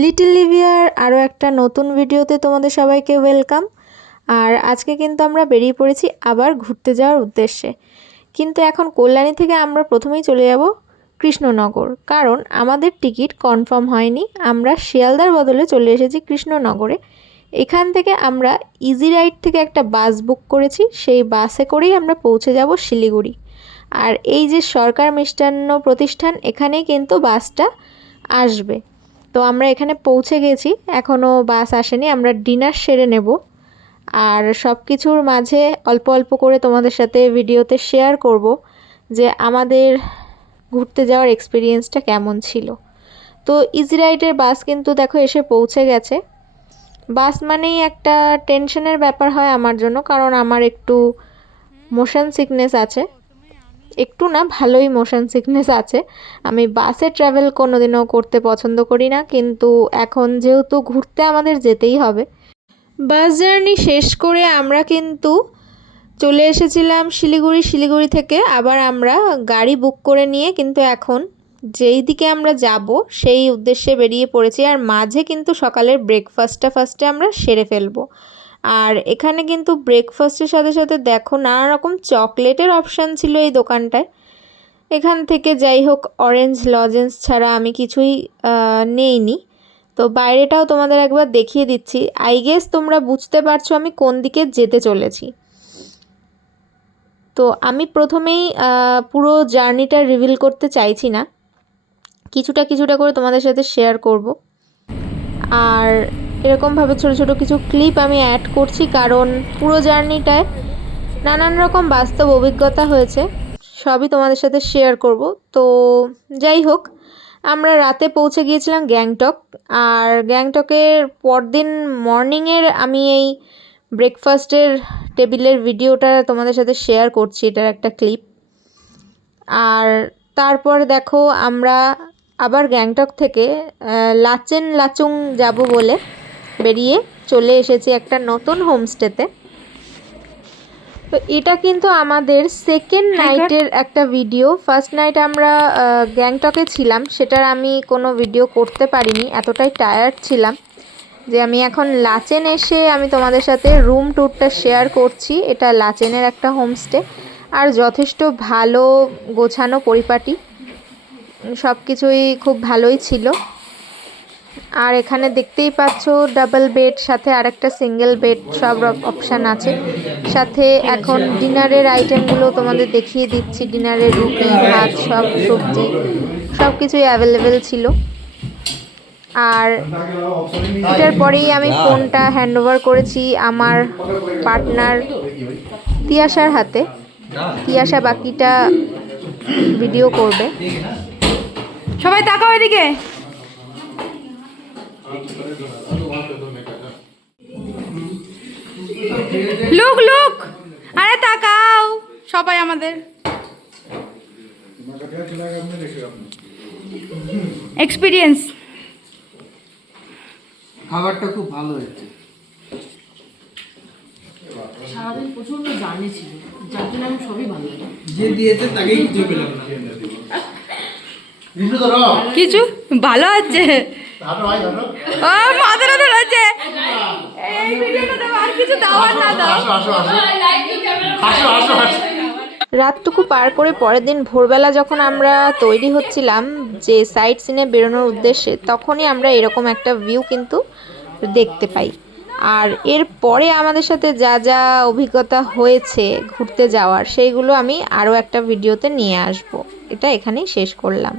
Little লিভিয়ার আরও একটা নতুন ভিডিওতে তোমাদের সবাইকে ওয়েলকাম। আর আজকে কিন্তু আমরা বেরিয়ে পড়েছি আবার ঘুরতে যাওয়ার উদ্দেশ্যে। কিন্তু এখন কল্যাণী থেকে আমরা প্রথমেই চলে যাব কৃষ্ণনগর, কারণ আমাদের টিকিট কনফার্ম হয়নি। আমরা শিয়ালদার বদলে চলে এসেছি কৃষ্ণনগরে। এখান থেকে আমরা ইজি রাইড থেকে একটা বাস বুক করেছি, সেই বাসে করেই আমরা পৌঁছে যাব শিলিগুড়ি। আর এই যে সরকার মিষ্টান্ন প্রতিষ্ঠান, এখানেই কিন্তু বাসটা আসবে। তো আমরা এখানে পৌঁছে গেছি, এখনও বাস আসেনি। আমরা ডিনার সেরে নেব, আর সব কিছুর মাঝে অল্প অল্প করে তোমাদের সাথে ভিডিওতে শেয়ার করব যে আমাদের ঘুরতে যাওয়ার এক্সপিরিয়েন্সটা কেমন ছিল। তো ইজি রাইডের বাস কিন্তু দেখো এসে পৌঁছে গেছে। বাস মানেই একটা টেনশনের ব্যাপার হয় আমার জন্য, কারণ আমার একটু মোশন সিকনেস আছে। একটু না, ভালোই মোশন সিকনেস আছে। আমি বাসে ট্রাভেল কোনোদিনও করতে পছন্দ করি না, কিন্তু এখন যেহেতু ঘুরতে আমাদের যেতেই হবে। বাস জার্নি শেষ করে আমরা কিন্তু চলে এসেছিলাম শিলিগুড়ি থেকে আবার আমরা গাড়ি বুক করে নিয়ে কিন্তু এখন যেই দিকে আমরা যাব সেই উদ্দেশ্যে বেরিয়ে পড়েছি। আর মাঝে কিন্তু সকালের ব্রেকফাস্টটা ফার্স্টে আমরা সেরে ফেলবো। আর এখানে কিন্তু ব্রেকফাস্টের সাথে সাথে দেখো নানা রকম চকলেটের অপশান ছিল এই দোকানটায়। এখান থেকে যাই হোক অরেঞ্জ লজেন্স ছাড়া আমি কিছুই নেইনি। তো বাইরেটাও তোমাদের একবার দেখিয়ে দিচ্ছি। আই গেস তোমরা বুঝতে পারছো আমি কোন দিকে যেতে চলেছি। তো আমি প্রথমেই পুরো জার্নিটা রিভিল করতে চাইছি না, কিছুটা করে তোমাদের সাথে শেয়ার করব। আর এরকমভাবে ছোট ছোট কিছু ক্লিপ আমি অ্যাড করছি, কারণ পুরো জার্নিটায় নানান রকম বাস্তব অভিজ্ঞতা হয়েছে, সবই তোমাদের সাথে শেয়ার করব। তো যাই হোক, আমরা রাতে পৌঁছে গিয়েছিলাম গ্যাংটক। আর গ্যাংটকের পরদিন মর্নিংয়ের আমি এই ব্রেকফাস্টের টেবিলের ভিডিওটা তোমাদের সাথে শেয়ার করছি, এটার একটা ক্লিপ। আর তারপর দেখো আমরা আবার গ্যাংটক থেকে লাচেন লাচুং যাব বলে বেরিয়ে চলে এসেছি একটা নতুন হোমস্টেতে। তো এটা কিন্তু আমাদের সেকেন্ড নাইটের একটা ভিডিও। ফার্স্ট নাইট আমরা গ্যাংটকে ছিলাম, সেটার আমি কোনো ভিডিও করতে পারিনি, এতটাই টায়ার্ড ছিলাম যে আমি এখন লাচেন এসে আমি তোমাদের সাথে রুম ট্যুরটা শেয়ার করছি। এটা লাচেনের একটা হোমস্টে, আর যথেষ্ট ভালো গোছানো পরিপাটি, সব কিছুই খুব ভালোই ছিল। আর এখানে দেখতেই পাচ্ছ ডাবল বেড, সাথে আরেকটা সিঙ্গেল বেড, সব অপশান আছে। সাথে এখন ডিনারের আইটেমগুলো তোমাদের দেখিয়ে দিচ্ছি। ডিনারের রুটি, ভাত, সব সবজি সব কিছুই অ্যাভেলেবেল ছিল। আর এটার পরেই আমি ফোনটা হ্যান্ড ওভার করেছি আমার পার্টনার তিয়াশার হাতে। তিয়াশা বাকিটা ভিডিও করবে। সবাই তাকাও এদিকে। লুক লুক, আরে তাকাও সবাই আমাদের এক্সপিরিয়েন্স। খাবারটা খুব ভালো হয়েছে। সারাদিন প্রচন্ড জার্নি ছিল, যার জন্য আমি সবই ভালো লাগে। যে দিয়েছে তাকেই খুঁজে পেলাম না। কিছু ভালো আছে, ও মাথাটা ধরেছে। এই ভিডিওটা দাও, আর কিছু দাও আর না দাও। রাতটুকু পার করে পরের দিন ভোরবেলা যখন আমরা তৈরি হচ্ছিলাম যে সাইট সিনে বেরোনোর উদ্দেশ্যে, তখনই আমরা এরকম একটা ভিউ কিন্তু দেখতে পাই। আর এর পরে আমাদের সাথে যা যা অভিজ্ঞতা হয়েছে ঘুরতে যাওয়ার, সেইগুলো আমি আরও একটা ভিডিওতে নিয়ে আসব। এটা এখানেই শেষ করলাম।